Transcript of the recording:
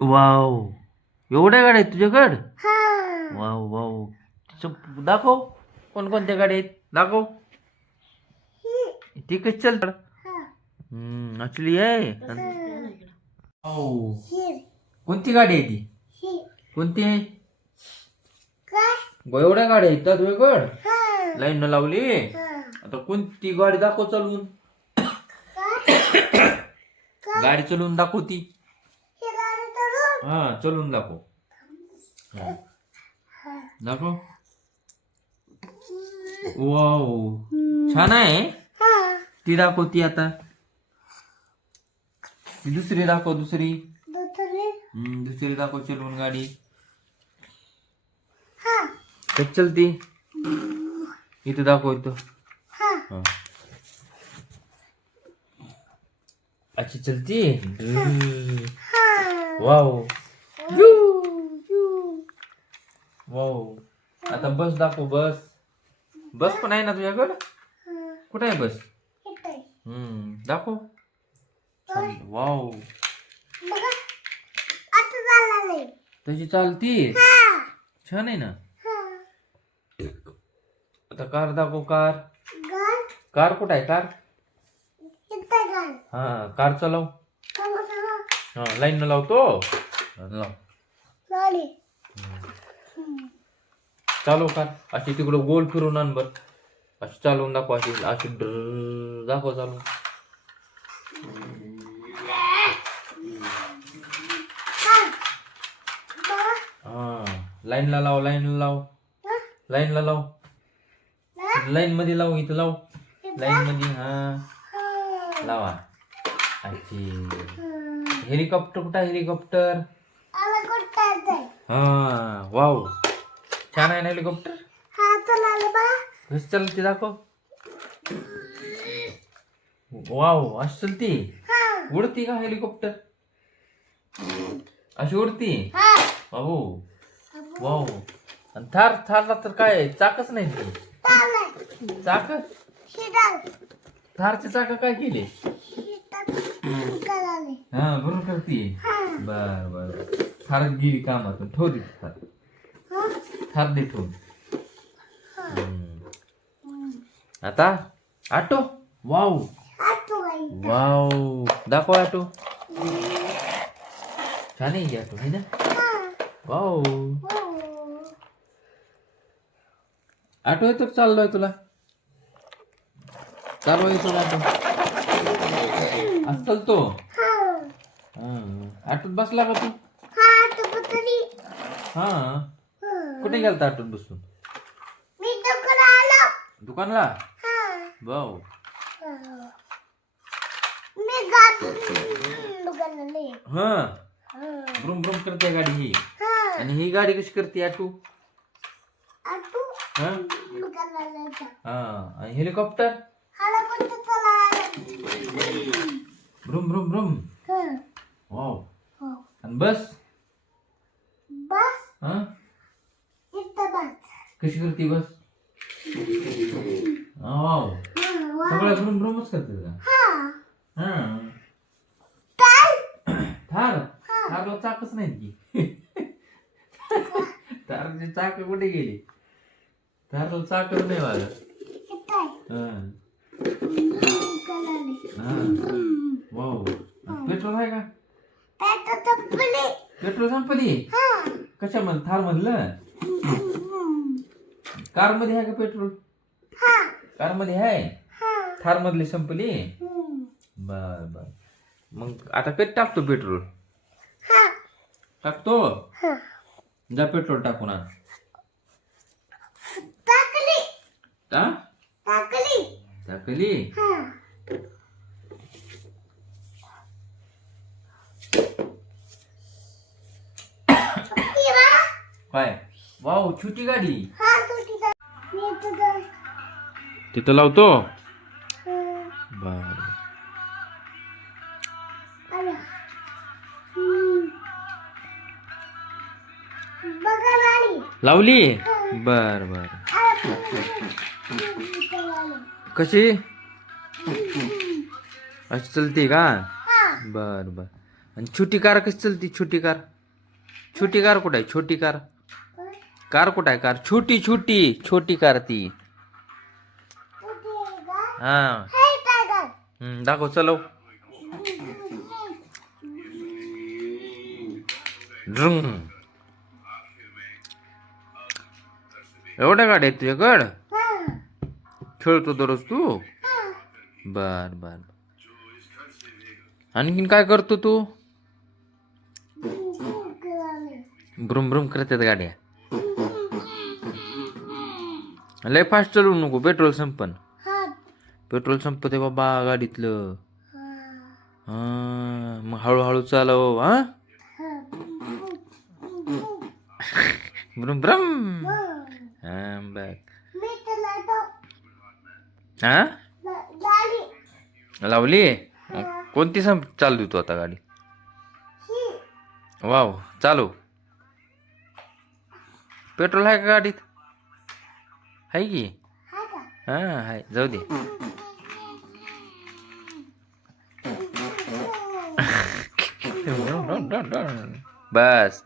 Wow. एवढ्या गाड्या आहेत तुझ्याकडं? Wow wow. तिचं दाखव. कोणकोणत्या गाड्या आहेत? दाखव. ती कशी चालत? हा. ऍक्च्युली आहे. कोणती गाडी आहे ती? कोणती आहे? एवढ्या गाड्या आहेत तुझ्याकड? लाईन लावली? हा. आता कोणती गाडी दाखव चालवून गाडी चालवून दाखव ती. हे गाडी तरुण हा चलून दाखव हा. हा दाखव वाव छान आहे हा ती दाखव ती आता ती दुसरी दाखव दुसरी दुसरी हम्म, दुसरी दाखव चलवून गाडी हा कशी चलती इथं दाखव इथं हा हा. अशी चलती हा वाव यू यू वाव आता बस दाखव बस. बस पण आहे ना तुझ्याकडं? कुठे आहे बस? हम्म दाखव. वाव. तशी चालती? छान आहे ना? हा. आता कार दाखव कार. कार कुठं आहे कार? हा कार चालव. हा लाईन लावतो. लाव. चालव कार. अशी तिकडं गोल फिरून आण बर. अशी चालवून दाखव अशी अशी ड्र दाखव चालू हा लाईनला लाव लाईनला लाव. लाईनला लाव. लाईन मध्ये लाव इथं लाव. लाईन मध्ये हा. लावा. अच्छी हेलिकॉप्टर कुठं हेलिकॉप्टर? हा वाव. छान आहे ना हेलिकॉप्टर हा चला चालते दाखव. वाव अशी चलती हा. उडती का हेलिकॉप्टर अशी उडती? हा. बाबू वाव. आणि थार थारला तर काय आहे? चाकच नाही ती चालय चाक? थारचे चाक काय केले? कराले हा बरोबर करते हा. बर बर. थार गेली कामातून. ठेव दे थार. हा थार दे ठेवून. आता आटो. वाव. वाव. दाखव आटो. छान आहे आटो है ना? वाव. हो. आटो येतो चाललोय तुला. येतो का आटो. आज चालतो. आटोत बसला का तू? हा. कुठे गेलता आटोत बसून? मी दुकान आलो दुकानला? हा. वाव. मी गात दुकान आले हा. हा. ब्रुम ब्रुम करते गाडी ही. हा. आणि ही गाडी कशी करते आटू? आठव हा? हा. आणि हेलिकॉप्टर? हाला कुठं चला. ब्रुम ब्रुम ब्रुम हा. वाव. हो. आणि बस? बस? हा? कशी करते बस? वाव. सगळं ब्रुम ब्रुमच करते का? हा. थार थारला चाकच नाहीत की. थारची चाक कुठे गेली? थारला चाकच नाही माझं वाव. पेट्रोल आहे का? पेट्रोल संपली. हा. कशामध्ये थार मधलं कारमध्ये आहे का पेट्रोल? हा. कारमध्ये आहे? हा. थार मधली संपली बर बर. मग आता कधी टाकतो पेट्रोल? हा. टाकतो? हा. जा पेट्रोल टाकून आण. टाकली. टा हा. काय? वाव छोटी गाडी हा तू तिथं मी इथं जाय. तिथं लावतो? बर. लावली? बर बर. कशी? अशी चलते का? बर बर. आणि छोटी कार कशी चलती? छोटी कार? छोटी कार कुठं आहे? छोटी कार? कार कुठं आहे? कार? छोटी छोटी छोटी कार ती. हा. दाखव चलव. ड्रुंग एवढ्या गाड्या आहेत तुझ्याकड? खेळतो दररोज तू? बर बर. आणखीन काय करतो तू? ब्रुम ब्रुम करतात गाड्या. लय फास्ट चालवू नको पेट्रोल संपन. पेट्रोल संपते बाबा गाडीतलं. हा. मग हळूहळू चालव हा? ब्रुम ब्रम. हा. हा? लावली. कोणती संप चालू तू आता गाडी? वाव चालू. पेट्रोल आहे का गाडीत? आहे की? हा का? हा आहे जाऊ दे. बस.